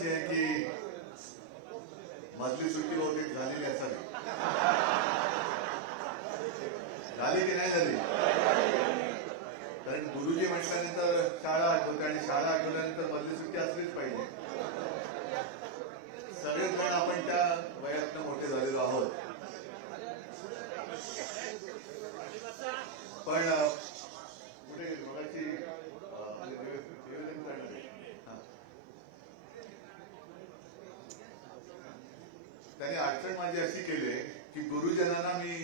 अशी आहे की मधली सुट्टी बहुतेक झालेली असावी. झाली की नाही झाली? कारण गुरुजी म्हटल्यानंतर शाळा आठवते आणि शाळा आठवल्यानंतर मधली सुट्टी असलीच पाहिजे. सगळेजण आपण त्या वयातनं मोठे झालेलो आहोत. पण पुढे मगाची निवेदन करणार त्याने अडचण माझी अशी केली की गुरुजनांना मी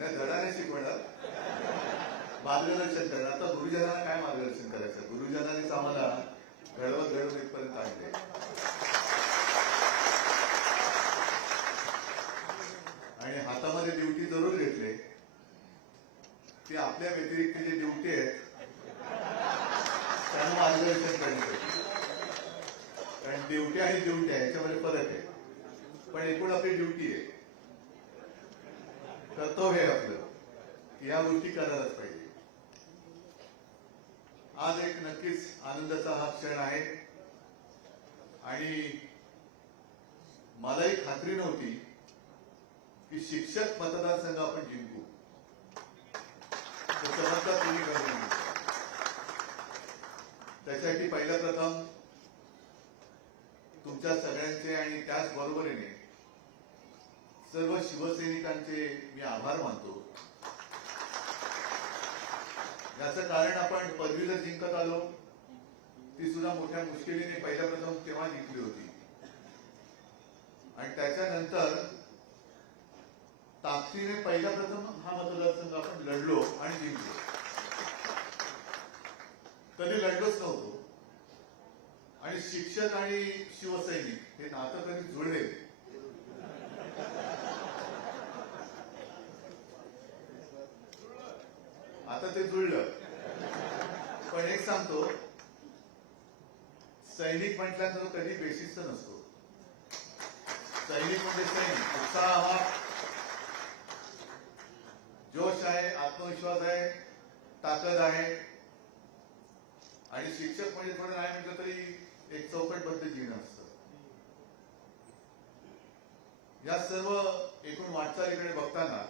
धडा नाही शिकवणार, मार्गदर्शन करणार. आता गुरुजनांना काय मार्गदर्शन करायचं? गुरुजनांनीच आम्हाला घडवत इथपर्यंत आणले. आणि हातामध्ये ड्युटी जरूर घेतले. ते आपल्या व्यतिरिक्त जे ड्युटी आहेत त्यांना मार्गदर्शन करण्यासाठी. कारण ड्युटी आणि ड्युटी आहे याच्यामध्ये फरक आहे. पण एकूण आपली ड्युटी आहे, कर्तव्य आहे आपलं की या गोष्टी करायलाच पाहिजे. आज एक नक्कीच आनंदाचा हा क्षण आहे आणि मलाही खात्री नव्हती की शिक्षक मतदारसंघ आपण जिंकू. तो चमत्कार तुम्ही करून त्यासाठी पहिल्या प्रथम तुमच्या सगळ्यांचे आणि त्याच बरोबरीने सर्व शिवसैनिकांचे मी आभार मानतो. याचं कारण आपण पदवी जर जिंकत आलो ती सुद्धा मोठ्या मुश्किलीने पहिल्या प्रथम तेव्हा जिंकली होती आणि त्याच्यानंतर ताकदीने पहिल्या प्रथम हा मतदारसंघ आपण लढलो आणि जिंकलो. कधी लढलोच नव्हतो. आणि शिक्षक आणि शिवसैनिक हे नातं कधी जुळले. आता ते जुळलं. पण एक सांगतो, सैनिक म्हटल्यानंतर कधी बेशिस्त नसतो. सैनिक म्हणजे सैनिक, उत्साह, जोश आहे, आत्मविश्वास आहे, ताकद आहे. आणि शिक्षक म्हणजे थोडं नाही म्हटलं तरी एक चौकटबद्ध जीवन असतं. या सर्व एकूण वाटचालीकडे बघताना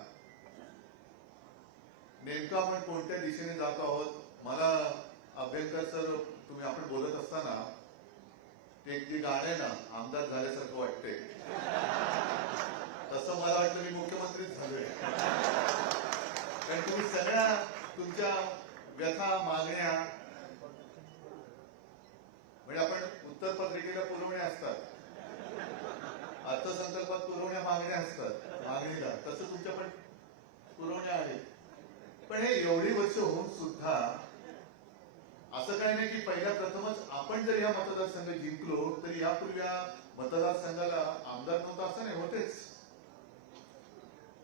नेमकं आपण कोणत्या दिशेने जात आहोत. मला अभ्यंकर सर तुम्ही आपण बोलत असताना ते जे गाणं आहे ना, आमदार झाल्यासारखं वाटतंय, तसं मला वाटतं मी मुख्यमंत्रीच झालोय. कारण तुम्ही सगळ्या तुमच्या व्यथा मागण्या म्हणजे आपण उत्तर पत्रिकेला पुरवण्या असतात, अर्थसंकल्पात पुरवण्या मागण्या असतात मागणीला, तसं तुमच्या पण पुरवण्या आहेत. पण हे एवढी वर्ष होऊन सुद्धा असं काही नाही की पहिल्या प्रथमच आपण जर या मतदारसंघ जिंकलो तरी यापूर्वी या मतदारसंघाला आमदार नव्हता असं नाही, होतेच.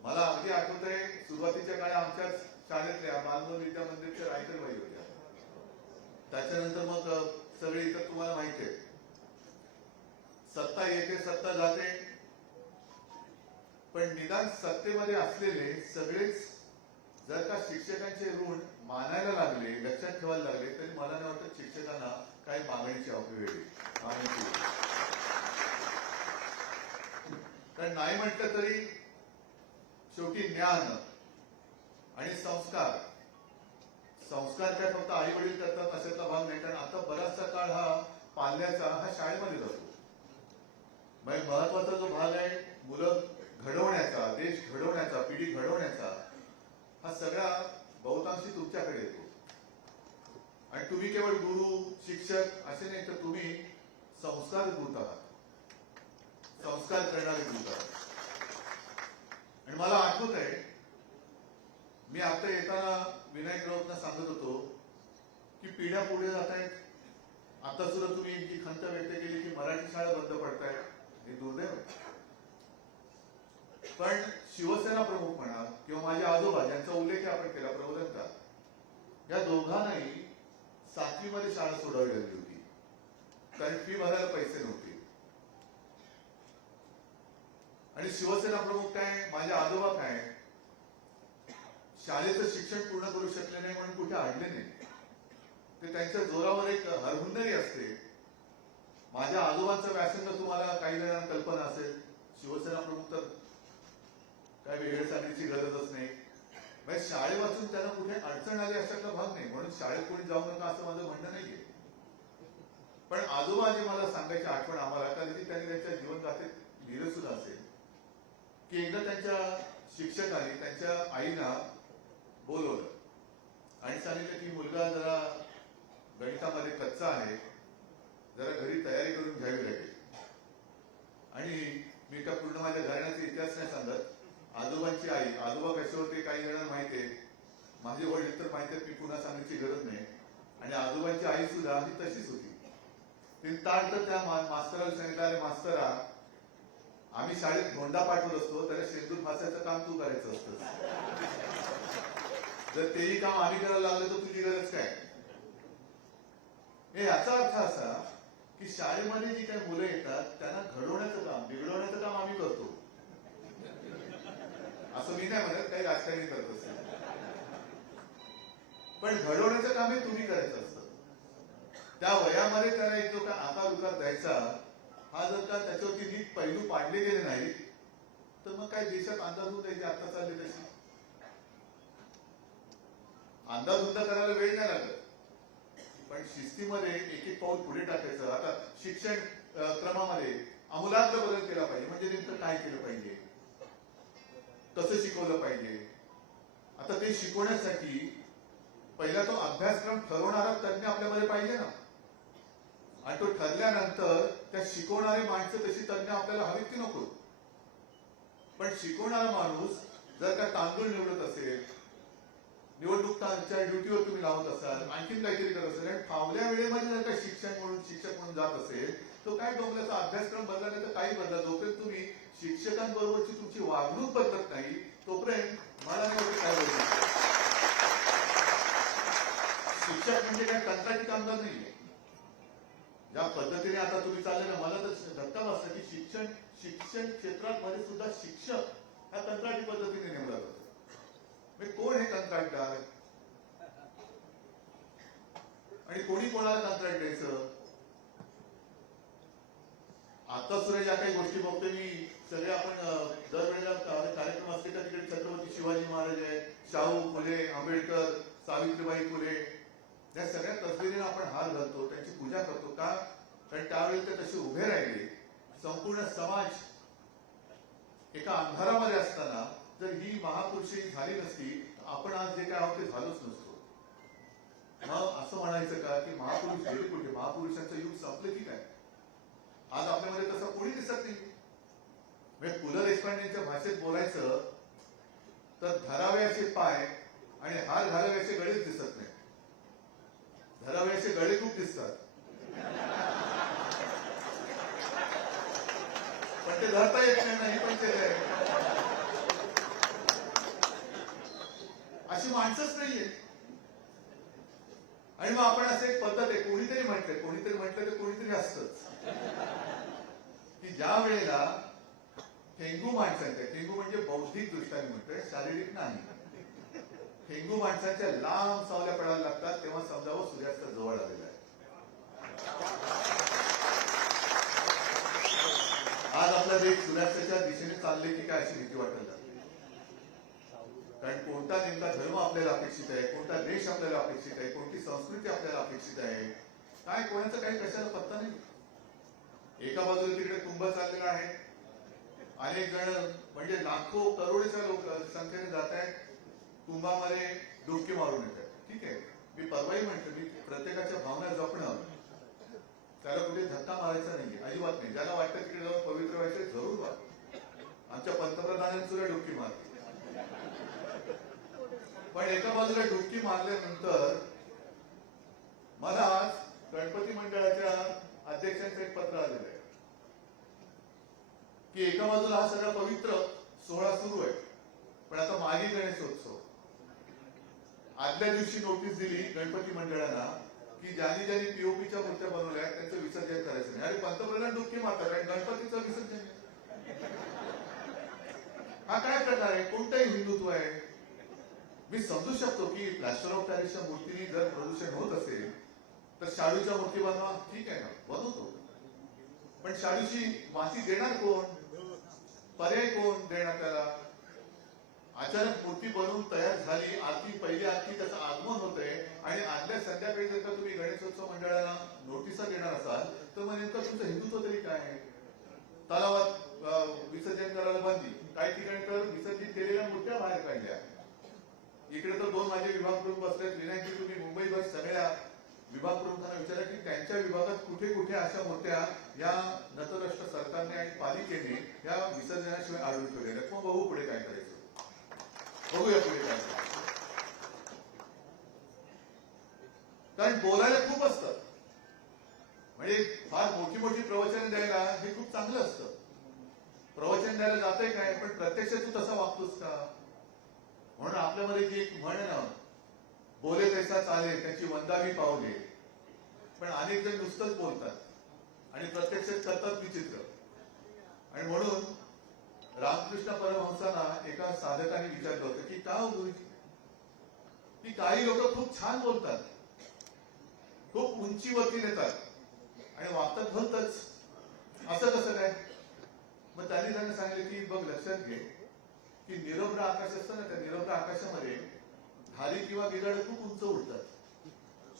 मला अगदी आठवत आहे सुरुवातीच्या काळी आमच्याच शाळेतल्या बालमोल विद्या मंदिरच्या रायकरबाई होत्या. त्याच्यानंतर मग सगळे इतर तुम्हाला माहिती आहे. सत्ता येते सत्ता जाते, पण निदान सत्तेमध्ये असलेले सगळेच जर का शिक्षकांचे ऋण मानायला लागले, लक्षात ठेवायला लागले, तरी मला नाही वाटत शिक्षकांना काही मागणीची वेळ. कारण नाही म्हटलं तरी शेवटी ज्ञान आणि संस्कार काय फक्त आई वडील करतात अशातला भाग नाही. कारण आता बराचसा काळ हा पाल्याचा हा शाळेमध्ये जातो. महत्वाचा जो भाग आहे मुलं घडवण्याचा, देश घडवण्याचा, पिढी घडवण्याचा, हा सगळा बहुतांशी तुमच्याकडे येतो. आणि तुम्ही केवळ गुरु शिक्षक असे नाही, तर तुम्ही संस्कार दूत आहात, संस्कार करणारे दूत आहात. आणि मला आठवत आहे मी आता येताना विनायक राऊतना सांगत होतो की पिढ्या पुढे जात आहेत. आता सुद्धा तुम्ही जी खंत व्यक्त केली की मराठी शाळा बंद पडतायत, हे दुर्दैव. पण शिवसेना प्रमुख म्हणा किंवा माझे आजोबा ज्यांचा उल्लेख आपण केला, प्रबोधनकार, या दोघांनाही 7वी मध्ये शाळा सोडावी लागली होती कारण फी भरायला पैसे नव्हते. आणि शिवसेना प्रमुख काय, माझे आजोबा काय, शाळेचं शिक्षण पूर्ण करू शकले नाही म्हणून कुठे अडले नाही. ते ते त्यांच्या जोरावर एक हरहुन्नरी असते. माझ्या आजोबांचा व्यासंग तुम्हाला काही जणांना कल्पना असेल. शिवसेना प्रमुख तर काय वेगळे सांगण्याची गरजच नाही. म्हणजे शाळेपासून त्यांना कुठे अडचण आली अशातला भाग नाही, म्हणून शाळेत कोणी जाऊ नका असं माझं म्हणणं नाहीये. पण आजोबा जे मला सांगायची आठवण आम्हाला, कारण की त्यांनी त्यांच्या जीवनगाथेत लिहिलं सुद्धा असेल की एकदा त्यांच्या शिक्षकांनी त्यांच्या आईला बोलवलं आणि सांगितलं की मुलगा जरा गणितामध्ये कच्चा आहे, जरा घरी तयारी करून घ्यावी लागेल. आणि मी का पूर्ण माझ्या घराण्याचा इतिहास नाही सांगत. आजोबांची आई, आजोबा कसे होते काही जणांना माहिती आहे, माझे वडील तर माहिती आहेत, मी पुन्हा सांगण्याची गरज नाही. आणि आजोबांची आई सुद्धा ही तशीच होती. तिने ताण तर त्या मास्तराला सांगितलं, अरे मास्तरा, आम्ही शाळेत धोंडा पाठवत असतो, त्याला शेंदूर फासायचं काम तू करायचं असतं. जर तेही काम आम्ही करायला लागलं तर तुझी गरज काय. हे याचा अर्थ असा की शाळेमध्ये जी काही मुलं येतात त्यांना घडवण्याचं काम, बिघडवण्याचं काम आम्ही करतो. असं मी नाही म्हणत, काही राजकारणी करत असेल, पण घडवण्याचं काम हे तुम्ही करायचं असतं. त्या वयामध्ये त्याला एक जो काय आकार उकार द्यायचा, हा जर का त्याच्यावरती नीट पैलू पाडले गेले नाही तर मग काय देशात अंदाधुंद द्यायची आता चालली तशी. अंदाधुंद करायला वेळ नाही लागत, पण शिस्तीमध्ये एक एक पाऊल पुढे टाकायचं. आता शिक्षण क्रमामध्ये आमूलाग्र बदल केला पाहिजे. म्हणजे नेमकं काय केलं पाहिजे, कसं शिकवलं पाहिजे. आता ते शिकवण्यासाठी पहिला तो अभ्यासक्रम ठरवणारा तज्ञ आपल्यामध्ये पाहिजे ना. आणि तो ठरल्यानंतर त्या शिकवणारी माणसं तशी तज्ञ आपल्याला हवीत की नको. पण शिकवणारा माणूस जर का तांदूळ निवडत असेल, निवडणुकीच्या ड्युटीवर तुम्ही लावत असाल, आणखीन काहीतरी करत असेल, आणि फावल्या वेळेमध्ये जर का शिक्षक म्हणून जात असेल, तो काय डोंबल्याचा अभ्यासक्रम बदला नाही तर काही बदला. जोपर्यंत तुम्ही शिक्षकांबरोबरची तुमची वागणूक बदलत नाही तोपर्यंत मला काय बोलतो. शिक्षक म्हणजे काय कंत्राटी कामगार नाहीये. ज्या पद्धतीने आता तुम्ही चालले ना, मला तर धक्का बसला की शिक्षण क्षेत्रामध्ये सुद्धा शिक्षक ह्या कंत्राटी पद्धतीने नेमला जातो. कोण हे कंत्राटदार आणि कोणी कोणाला कंत्राट द्यायचं. आता सुद्धा ज्या काही गोष्टी बघतो मी, सगळे आपण दरवेळेला कार्यक्रम असते का तिकडे छत्रपती शिवाजी महाराज आहे, शाहू फुले, आंबेडकर, सावित्रीबाई फुले, या सगळ्या तसबिरीने आपण हार घालतो, त्यांची पूजा करतो. का? कारण त्यावेळी ते तसे उभे राहिले. संपूर्ण समाज एका अंधारामध्ये असताना जर ही महापुरुषी झाली नसती, आपण आज जे काय आहोत ते झालोच नसतो. मग असं म्हणायचं का की महापुरुष गेले कुठे, महापुरुषांचं युग संपलं की काय? आज आपल्यामध्ये तसं कोणी दिसत नाही. म्हणजे पु ल देशपांडेंच्या भाषेत बोलायचं तर धरावे असे पाय आणि हार घालावे असे गळेच दिसत नाही. धरावे असे गळे खूप दिसतात, पण ते धरता येत नाही. ही पंचायत आहे. अशी माणसंच नाहीये. आणि मग आपण असं एक पद्धत आहे, कोणीतरी म्हटलं तर कोणीतरी असतंच की ज्या वेळेला ठेंगू माणसांच्या, ठेंगू म्हणजे बौद्धिक दृष्टीने म्हणतोय, शारीरिक नाही, ठेंगू माणसांच्या लांब सावल्या पडायला लागतात तेव्हा समजावं सूर्यास्त जवळ आलेला आहे. आज आपला देश सूर्यास्ताच्या दिशेने चालले की काय अशी भीती वाटायला लागली. कारण कोणता नेमका धर्म आपल्याला अपेक्षित आहे, कोणता देश आपल्याला अपेक्षित आहे, कोणती संस्कृती आपल्याला अपेक्षित आहे, काय कोणाचं काही कशाला पत्ता नाही. एका बाजूला तिकडे कुंभ चाललेला आहे, अनेक जण म्हणजे लाखो करोडच्या लोक संख्येने जात आहेत कुंभामध्ये डुबकी मारून येतात. ठीक आहे, मी परवाही म्हणतो, मी प्रत्येकाच्या भावना जपणं, त्याला कुठे धक्का मारायचा नाही, अजिबात नाही. ज्याला वाटतं तिकडे जाऊन पवित्र व्हायचं जरूर व्हा. आमच्या पंतप्रधानांनी सुद्धा डुबकी मारली. पण एका बाजूला डुबकी मारल्यानंतर मला आज गणपती मंडळाच्या अध्यक्षांचं एक पत्र आलेलं आहे की एका बाजूला हा सगळा पवित्र सोहळा सुरू आहे, पण आता मागे गणेशोत्सव. आदल्या दिवशी नोटीस दिली गणपती मंडळांना की ज्यांनी पीओपीच्या मूर्त्या बनवल्या त्यांचं विसर्जन करायचं नाही. अरे पंतप्रधान डुबकी मारतात आणि गणपतीचं विसर्जन. हा काय प्रकार आहे? कोणताही हिंदुत्व आहे? मी समजू शकतो की प्लॅस्टर ऑफ पॅरिसच्या मूर्तीने जर प्रदूषण होत असेल तर शाडूच्या मूर्ती बनवा, ठीक आहे ना, बनवतो. पण शाडूची माती देणार कोण? पर्याय कोण देणार त्याला? अचानक मूर्ती बनवून तयार झाली, आरती, पहिली आरती, त्याचं आगमन होतंय आणि आदल्या संध्याकाळी जर का तुम्ही गणेशोत्सव मंडळाला नोटिसा देणार असाल तर मग नेमकं तुमचं हिंदुत्व तरी काय आहे? तलावात विसर्जन करायला बंदी, काही ठिकाणी तर विसर्जित केलेल्या मूर्त्या बाहेर काढल्या. इकडे तर 2 माझे विभाग प्रमुख बसलेत. विनंती, तुम्ही मुंबईभर सगळ्या विभाग प्रमुखांना विचारा की त्यांच्या विभागात कुठे कुठे अशा मूर्त्या या नतरष्ट्र सरकारने आणि पालिकेने या विसर्जनाशिवाय आढळून ठेवलेल्या. मग बघू पुढे काय करायचं, बघूया पुढे काय करायचं. कारण बोलायला खूप असतं, म्हणजे फार मोठी मोठी प्रवचन द्यायला हे खूप चांगलं असतं. प्रवचन द्यायला जातंय काय, पण प्रत्यक्ष तू तसा वागतोस का? म्हणून आपल्यामध्ये जी एक म्हण आहे ना, बोले तैसा चाले त्याची वंदावी पावले. पण अनेक जण नुसतंच बोलतात आणि प्रत्यक्षात करतात विचित्र. आणि म्हणून रामकृष्ण परमहंसांना एका साधकाने विचारलं होतं की का हो गुरुजी, की काही लोक खूप छान बोलतात, खूप उंचीवरती नेतात आणि वागतात भलतच, असं कसं काय? मग त्यांनी त्यांना सांगितलं की बघ, लक्षात घे की निरभ्र आकाश असतं ना, त्या निरभ्र आकाशामध्ये खाली किंवा गिधाड खूप उंच उडतात,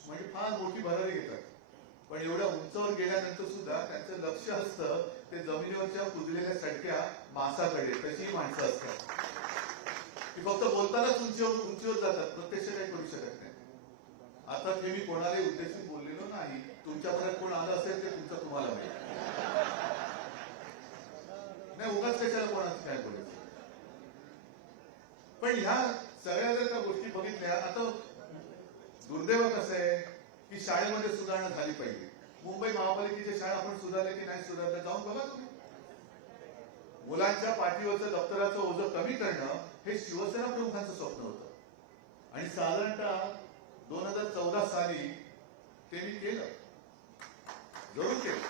म्हणजे फार मोठी भरारी घेतात. पण एवढ्या उंचावर गेल्यानंतर सुद्धा त्यांचं लक्ष असतं ते जमिनीवरच्या कुजलेल्या सडक्या मासाकडे. तशी माणसं असतात की फक्त बोलतानाच उंचीवर जातात, प्रत्यक्ष काही करू शकत नाही. आता ते मी कोणालाही उद्देशून बोललेलो नाही. तुमच्यापर्यंत कोण आलं असेल ते तुमचं तुम्हाला माहिती नाही, उगाच कशाला कोणाचं काय बोलायचं. पण ह्या सगळ्या जर त्या गोष्टी बघितल्या, आता दुर्दैव कसं आहे की शाळेमध्ये सुधारणा झाली पाहिजे. मुंबई महापालिकेच्या शाळा आपण सुधारल्या की नाही सुधारल्या, जाऊन बघा तुम्ही. मुलांच्या पाठीवरचं दप्तराचं ओझं कमी करणं हे शिवसेना प्रमुखांचं स्वप्न होतं आणि साधारणतः 2014 साली ते मी केलं, जरूर केलं.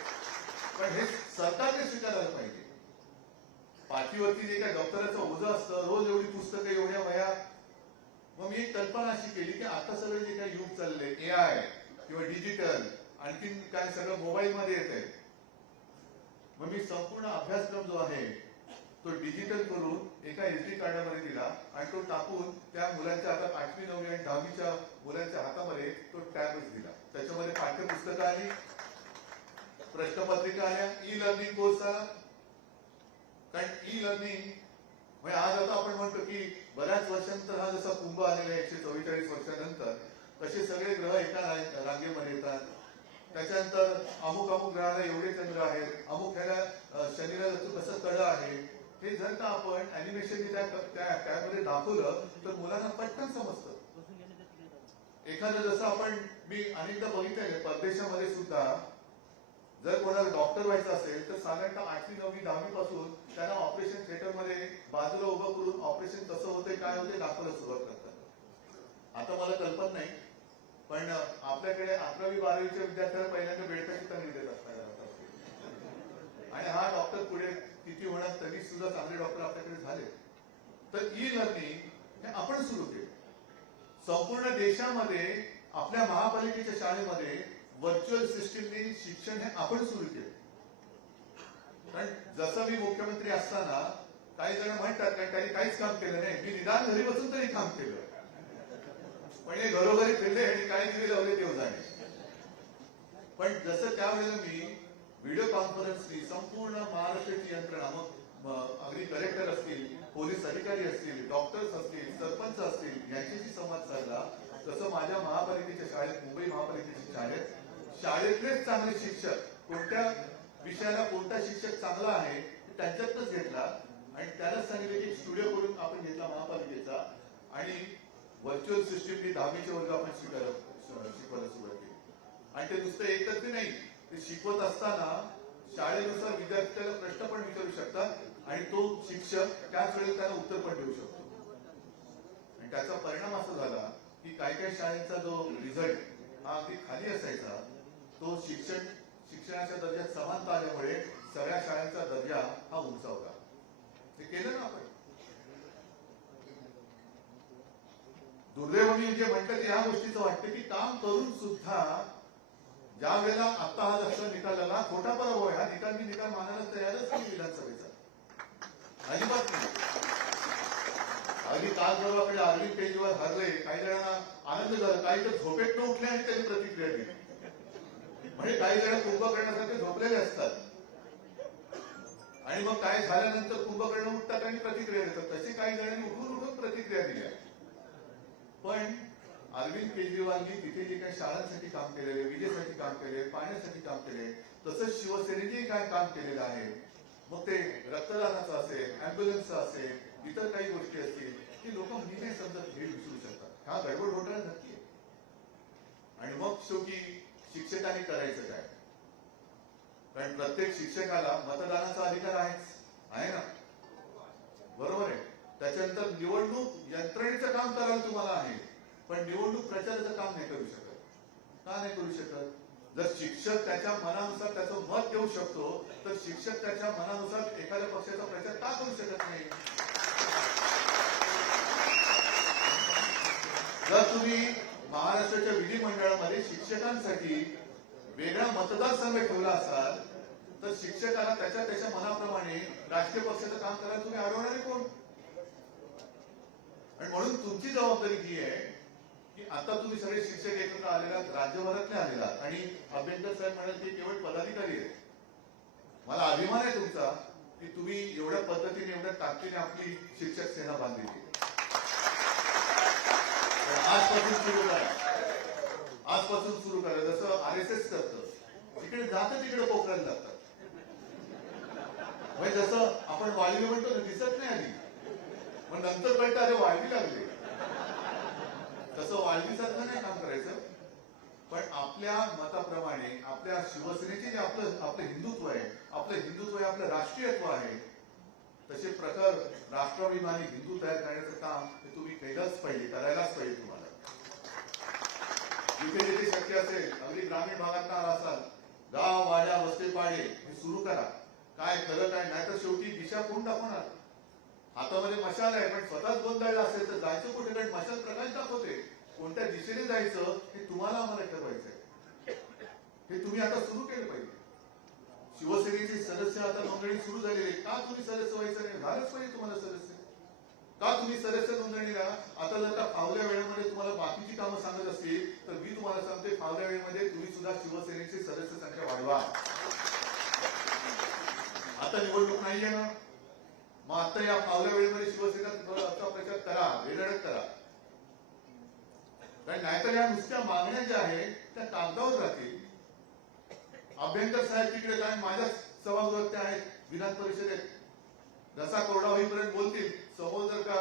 पण हे सरकारने स्वीकारायला पाहिजे. पाठीवरती जे काय दप्तराचं ओझं असतं, रोज एवढी पुस्तकं, एवढ्या वह्या. मग मी एक कल्पना अशी केली की आता सगळे जे काही युग चाललंय, AI किंवा डिजिटल, आणखीन काय सगळं मोबाईल मध्ये येत आहे. मग मी संपूर्ण अभ्यासक्रम जो आहे तो डिजिटल करून एका SD कार्डामध्ये दिला आणि तो टाकून त्या मुलांच्या हातात 8वी 9वी आणि 10वीच्या मुलांच्या हातामध्ये तो टॅबच दिला. त्याच्यामध्ये पाठ्यपुस्तकं आली, प्रश्नपत्रिका आल्या, ई लर्निंग कोर्स आला. कारण ई लर्निंग म्हणजे आज आता आपण म्हणतो की बऱ्याच वर्षांनंतर हा जसा कुंभ आलेला आहे 144 वर्षानंतर, तसे सगळे ग्रह एका रांगेमध्ये येतात. त्याच्यानंतर अमुक अमुक ग्रहाला एवढे चंद्र आहेत, अमुक ह्याला शरीराला कसं कळं आहे, हे जर का आपण अॅनिमेशन त्यामध्ये दाखवलं तर मुलांना पटकन समजतं. एखादं जसं आपण, मी अनेकदा बघितलंय परदेशामध्ये सुद्धा, जर कोणाला डॉक्टर व्हायचं असेल तर साधारणतः 8वी 9वी 10वी पासून त्यांना ऑपरेशन थिएटरमध्ये बाजूला उभं करून ऑपरेशन कसं होते काय होते दाखवायला सुरुवात करतात. आता मला कल्पना नाही, पण आपल्याकडे 11वी 12वीच्या विद्यार्थ्यांना पहिल्यांदा बेडकाची तंगडी देत असतात. आणि हा डॉक्टर पुढे किती होणार, तरी सुद्धा चांगले डॉक्टर आपल्याकडे झाले. तर ई लर्निंग हे आपण सुरू केलं. संपूर्ण देशामध्ये आपल्या महापालिकेच्या शाळेमध्ये व्हर्च्युअल सिस्टीमने शिक्षण हे आपण सुरू केलं. कारण जसं मी मुख्यमंत्री असताना काही जण म्हणतात कारण त्यांनी काहीच काम केलं नाही, मी निदान घरी बसून तरी काम केलं. पण हे घरोघरी फिरले आणि काही दिवे लावले देव जाणे. पण जसं त्यावेळेला मी व्हिडिओ कॉन्फरन्सनी संपूर्ण महाराष्ट्राची यंत्रणा, मग अगदी कलेक्टर असतील, पोलीस अधिकारी असतील, डॉक्टर्स असतील, सरपंच असतील, यांच्याशी संवाद साधला. तसं माझ्या महापालिकेच्या शाळेत, मुंबई महापालिकेच्या शाळेत, शाळेतलेच चांगले शिक्षक, कोणत्या विषयाला कोणता शिक्षक चांगला आहे त्यांच्यातच घेतला आणि त्यालाच सांगितलं की स्टुडिओ करून आपण घेतला महापालिकेचा आणि व्हर्च्युअल सिस्टीमनी 10वीचे वर्ग आपण शिकवायला सुरुवात केली. आणि ते नुसतं एकतर्फी नाही, ते शिकवत असताना शाळेनुसार विद्यार्थ्याला प्रश्न पण विचारू शकतात आणि तो शिक्षक त्याच वेळेला त्याला उत्तर पण देऊ शकतो. आणि त्याचा परिणाम असा झाला की काही काही शाळेचा जो रिझल्ट हा अगदी खाली असायचा, तो शिक्षणाच्या दर्जात समानता आल्यामुळे सगळ्या शाळांचा दर्जा हा उंचावला. ते केलं ना आपण. दुर्दैव मी जे म्हटलं की ह्या गोष्टीचं वाटतं की काम करून सुद्धा ज्या वेळेला आता हा जसा निकाल लागला खोटा पराभव आहे, हा निकाल मी निकाल मानायला तयारच नाही विधानसभेचा, अजिबात नाही. अगदी काल परवाकडे अरविंद केजरीवाल हरले, काही जणांना आनंद झाला, काही तर झोपेत न उठले आणि त्यांनी प्रतिक्रिया दिली. म्हणजे काही जण कुंभकर्णासारखे झोपलेले असतात आणि मग काय झाल्यानंतर कुंभकर्ण उठतात आणि प्रतिक्रिया देतात. तसे काही जणांनी उठून प्रतिक्रिया दिल्या. पण अरविंद केजरीवालनी तिथे जे काही शाळांसाठी काम केलेले, विजेसाठी काम केले, पाण्यासाठी काम केले, तसंच शिवसेनेने काय काम केलेलं आहे, मग ते रक्तदानाचं असेल, अँब्युलन्सचं असेल, इतर काही गोष्टी असतील, की लोक मी नाही समजत हे विसरू शकतात. हा गडबड घोटाळा नक्की आहे. आणि मग शेवटी शिक्षकांनी करायचं काय? कारण प्रत्येक शिक्षकाला मतदानाचा अधिकार आहे ना, बरोबर आहे. त्याच्यानंतर निवडणूक यंत्रणेचं काम करायला तुम्हाला आहे, पण निवडणूक प्रचाराचं काम नाही करू शकत. का नाही करू शकत? जर शिक्षक त्याच्या मनानुसार त्याचं मत देऊ शकतो, तर शिक्षक त्याच्या मनानुसार एखाद्या पक्षाचा प्रचार का करू शकत नाही? जर तुम्ही महाराष्ट्राच्या विधिमंडळामध्ये शिक्षकांसाठी वेगळा मतदारसंघ ठेवला असाल, तर शिक्षकाला त्याच्या मनाप्रमाणे राजकीय पक्षाचं काम करायला तुम्ही अडवणारे कोण? आणि म्हणून तुमची जबाबदारी ही आहे की आता तुम्ही सगळे शिक्षक एकत्र आलेला, राज्यभरातले आलेला, आणि अभ्यंकर साहेब म्हणाले की केवळ पदाधिकारी आहेत. मला अभिमान आहे तुमचा की तुम्ही एवढ्या पद्धतीने, एवढ्या ताकदीने आपली शिक्षक सेना बांधली. आजपासून सुरू करा, आजपासून सुरू करा. जसं RSS करतं, तिकडे जातं तिकडे पोखरायला लागतात. म्हणजे जसं आपण वाळवी म्हणतो ना, दिसत नाही आधी, मग नंतर कळतं अरे वाळवी लागले. तसं वाळवीसारखं नाही काम करायचं, पण आपल्या मताप्रमाणे आपल्या शिवसेनेचे जे आपलं हिंदुत्व आहे, आपलं हिंदुत्व हे आपलं राष्ट्रीयत्व आहे, तसे प्रकार राष्ट्राभिमानी हिंदू तयार करण्याचं काम हे तुम्ही केलंच पाहिजे, करायलाच पाहिजे. तुम्हाला जिथे जिथे शक्य असेल, अगदी ग्रामीण भागात आला असाल, गाव वाड्या वस्तीपाडे हे सुरू करा. काय खरं काय नाही तर शेवटी दिशा कोण दाखवणार? हातामध्ये मशाल आहे, पण स्वतःच गोंधळला असेल तर जायचं कुठे? कारण मशाल प्रकाश दाखवते, कोणत्या दिशेने जायचं हे तुम्हाला आम्हाला ठरवायचंय. हे तुम्ही आता सुरू केलं पाहिजे. शिवसेनेचे सदस्य आता नोंदणी सुरू झालेली. का तुम्ही सदस्य व्हायचं नाही? झालंच पाहिजे तुम्हाला सदस्य. का तुम्ही सदस्य नोंदणीला आता जर का फावल्या वेळेमध्ये तुम्हाला बाकीची कामं सांगत असतील, तर मी तुम्हाला सांगते फावल्या वेळेमध्ये तुम्ही सुद्धा शिवसेनेची सदस्य संख्या वाढवा. आता निवडणूक नाहीये ना, मग आता या फावल्या वेळेमध्ये शिवसेना प्रचार करा, वेगळं करा. कारण नाहीतर या नुसत्या मागण्या ज्या आहेत त्या कागदावर राहतील. अभ्यंकर साहेब तिकडे काय माझ्या सभागृहात ते आहेत विधान परिषदेत, जसा कोरडा होईपर्यंत बोलतील. समोर जर का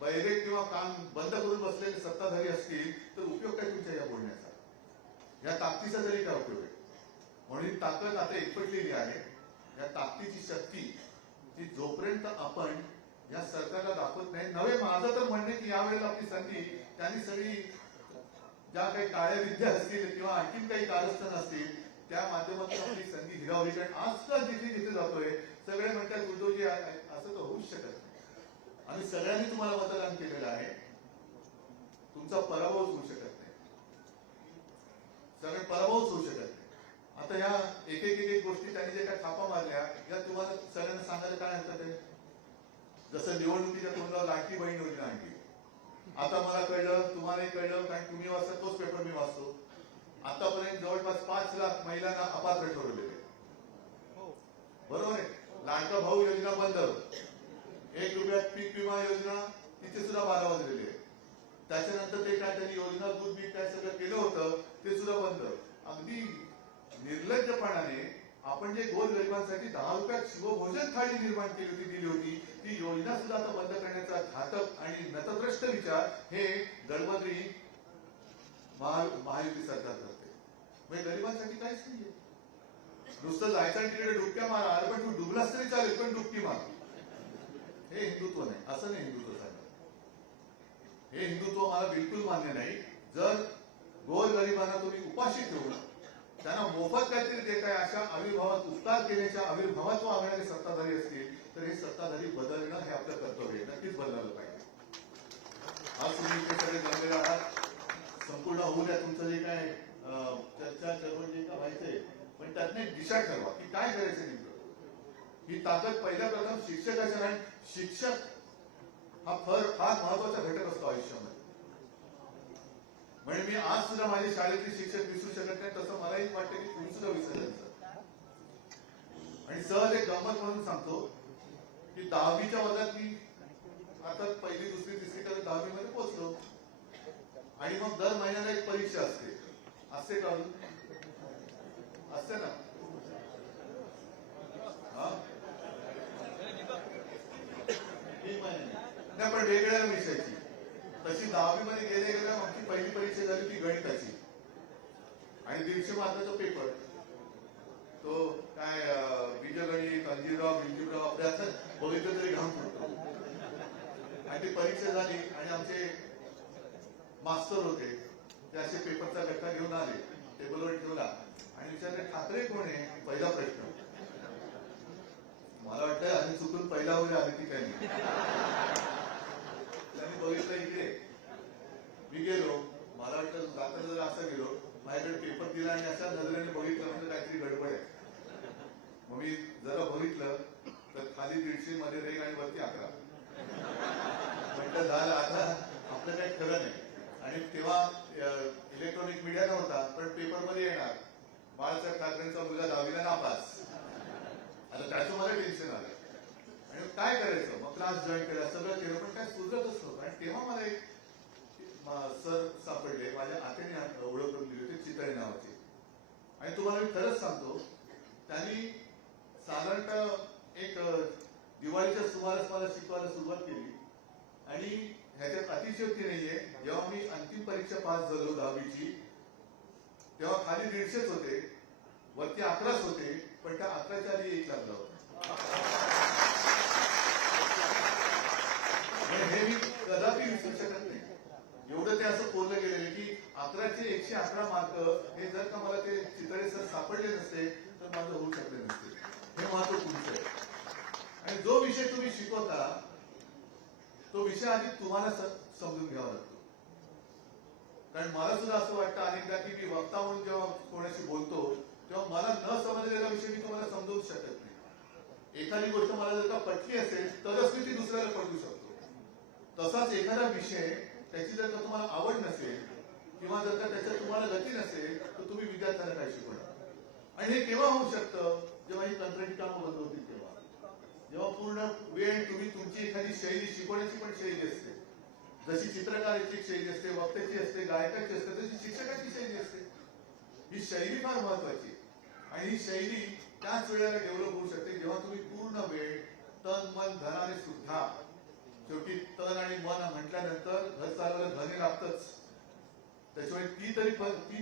बहिरेक किंवा कान बंद करून बसलेले सत्ताधारी असतील तर उपयोग काय तुमच्या या बोलण्याचा? या ताकदीचा तरी काय उपयोग आहे? म्हणून ताकद आता एकवटलेली आहे. या ताकदीची शक्ती ती जोपर्यंत आपण या सरकारला दाखवत नाही. नव्हे, माझं तर म्हणणे की यावेळेला आपली संधी, त्यांनी सगळी ज्या काही काळ्या विद्या असतील किंवा आणखी काही कारस्थान असतील त्या माध्यमातून आपली संधी हिरावली. कारण आजकाल जिथे जिथे जातोय सगळे म्हणतात उद्धवजी असं तर होऊच शकत नाही. आम्ही सगळ्यांनी तुम्हाला मतदान केलेलं आहे, तुमचा पराभवच होऊ शकत नाही, सगळे पराभवच होऊ शकत नाही. आता या एक एक गोष्टी त्यांनी जे काय थापा मारल्या या तुम्हाला सगळ्यांना सांगायला काय हरकत आहे? जसं निवडणुकीच्या तोंडावर लाडकी बहीण योजना आणली. आता मला कळलं, तुम्हालाही कळलं, कारण तुम्ही वाचता तोच पेपर मी वाचतो. आतापर्यंत जवळपास 5 लाख महिलांना अपात्र ठरवलेले, बरोबर आहे. लाडका भाऊ योजना बंद, 1 रुपयात पीक विमा योजना तिथे सुद्धा 12 वाजलेले. त्याच्यानंतर ते काय त्यांनी योजना दूध बीट काय सगळं केलं होतं ते सुद्धा बंद. अगदी निर्लज्जपणाने आपण जे गोरगरिबांसाठी 10 रुपयात शिवभोजन थाळी निर्माण केली होती, दिली होती, ती योजना सुद्धा आता बंद करण्याचा घातक आणि नतद्रष्ट विचार हे गडबडी महायुती सरकार करते. म्हणजे गरिबांसाठी काहीच नाहीये. नुसतं जायचं आणि तिकडे डुबक्या मारा, अरे पण तू डुबलास तरी चालेल पण डुबकी मार. हे हिंदुत्व नाही, असं नाही हिंदुत्व झालं. हे हिंदुत्व मला बिलकुल मान्य नाही. जर गोरगरिबांना तुम्ही उपाशी ठेवून त्यांना मोफत काहीतरी देत आहे अशा आविर्भावात उपकार केल्याच्या आविर्भावात वागणारे सत्ताधारी असतील तर हे सत्ताधारी बदलणं हे आपलं कर्तव्य आहे. नक्कीच बदलायला पाहिजे. आज तुम्ही इथे सगळे जमलेले आहात, संपूर्ण होऊ द्या तुमचं जे काय चर्चा चळवळ जे काय व्हायचंय, पण त्यातनं एक दिशा ठरवा की काय करायचं नेमकं. ही ताकद पहिल्या प्रथम शिक्षकाच्या, आणि शिक्षक हा फार महत्वाचा घटक असतो आयुष्यामध्ये. म्हणजे मी आज सुद्धा माझे शाळेतले शिक्षक विसरू शकत नाही, तसं मलाही वाटतं की तुम्ही सुद्धा विसरलं. आणि सहज एक गंमत म्हणून सांगतो की 10वीच्या वर्गात मी आता पहिली दुसरी तिसरी कडे 10वी मध्ये पोहोचलो, आणि मग दर महिन्याला एक परीक्षा असते का असते ना. नाही पण वेगळ्या विषयाची. तशी 10वी मध्ये गेल्या आमची पहिली परीक्षा झाली ती गणिताची, आणि 150 मार्काचा पेपर. तो काय बीजगणित, अंजिराव बिंजीराव आपल्या बघितलं तरी घाम फुटतो. आणि ती परीक्षा झाली आणि आमचे मास्तर होते, ते असे पेपरचा गट्टा घेऊन आले, टेबलवर ठेवला आणि विचारले ठाकरे कोण आहे. पहिला प्रश्न. मला वाटतं आम्ही चुकून पहिला वगैरे आले की काही. त्यांनी बघितलं इकडे. मी गेलो, मला वाटतं जाता जर असं गेलो, माझ्याकडे पेपर दिला आणि अशा नजरेने बघितलं म्हणजे काहीतरी गडबड आहे. मग मी जरा बघितलं तर खाली 150 मध्ये रेग आणि वरती 11. म्हटलं झालं आता आपलं काही खरं नाही. आणि तेव्हा इलेक्ट्रॉनिक मीडिया नव्हता, पण पेपरमध्ये येणार बाळासाहेब ठाकरेंचा मुलगा 10वीला नापास. आता त्याचं मला टेन्शन आलं आणि काय करायचं. मग क्लास जॉईन केला, सगळं केलं, पण काय सुचतच नव्हतं. आणि तेव्हा मला एक सर सापडले, माझ्या आत्याने ओळख करून दिली होती, चितळे नावाचे. आणि तुम्हाला मी खरंच सांगतो, त्यांनी साधारणतः एक दिवाळीच्या सुमारास मला शिकवायला सुरुवात केली. आणि ह्याच्यात अतिशयोक्ती नाहीये, जेव्हा मी अंतिम परीक्षा पास झालो 10वीची, तेव्हा खाली 150 होते, वरती 11 होते, पण त्या 11च्या आधी 1 लागला होता. हे मी कदापि विसरू शकत नाही. एवढं ते असं बोललं गेलेलं की 11चे 111 मार्क हे जर का मला ते चितळे सर सापडले नसते तर माझं होऊ शकले नसते. हे महत्वपूर्ण आहे. आणि जो विषय तुम्ही शिकवता तो विषय आधी तुम्हाला समजून घ्यावा लागतो. कारण मला सुद्धा असं वाटतं अनेकदा की मी वक्ता म्हणून जेव्हा कोणाशी बोलतो तेव्हा मला न समजलेला विषय मी तुम्हाला समजवू शकत नाही. एखादी गोष्ट मला जर का पटली असेल तरच मी ती दुसऱ्याला पटवू शकतो. तसाच एखादा विषय त्याची जर का तुम्हाला आवड नसेल किंवा जर का त्याच्यात तुम्हाला गती नसेल तर तुम्ही विद्यार्थ्यांना काय शिकवणार. आणि हे केव्हा होऊ शकतं, जेव्हा ही कंत्राटी कामं बंद होतील तेव्हा. जेव्हा पूर्ण वेळ तुम्ही तुमची एखादी शैली, शिकवण्याची पण शैली असते, जशी चित्रकाराची शैली असते, वक्त्याची असते, गायकाची असते, तशी शिक्षकाची शैली असते. ही शैली फार महत्वाची. आणि ही शैली त्याच वेळेला डेव्हलप होऊ शकते जेव्हा तुम्ही पूर्ण वेळ तन मन धनाने सुद्धा, शेवटी तन आणि मन म्हटल्यानंतर घर चालवायला धने लागतच. त्याच्यामुळे ती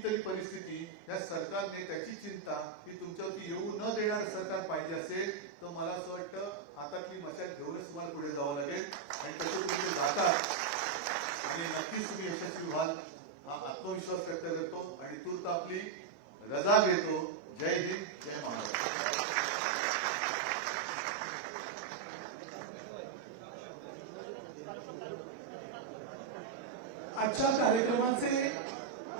तरी परिस्थिती या सरकारने, त्याची चिंता ही तुमच्यावरती येऊ न देणारं सरकार पाहिजे असेल तर मला असं वाटतं हातातली मशाल घेऊनच तुम्हाला पुढे जावं लागेल. आणि तसं तुम्ही जातात आणि नक्कीच तुम्ही यशस्वी व्हाल हा आत्मविश्वास व्यक्त करतो आणि तूर्त आपली रजा घेतो. जय हिंद, जय महाराष्ट्र. आजच्या कार्यक्रमाचे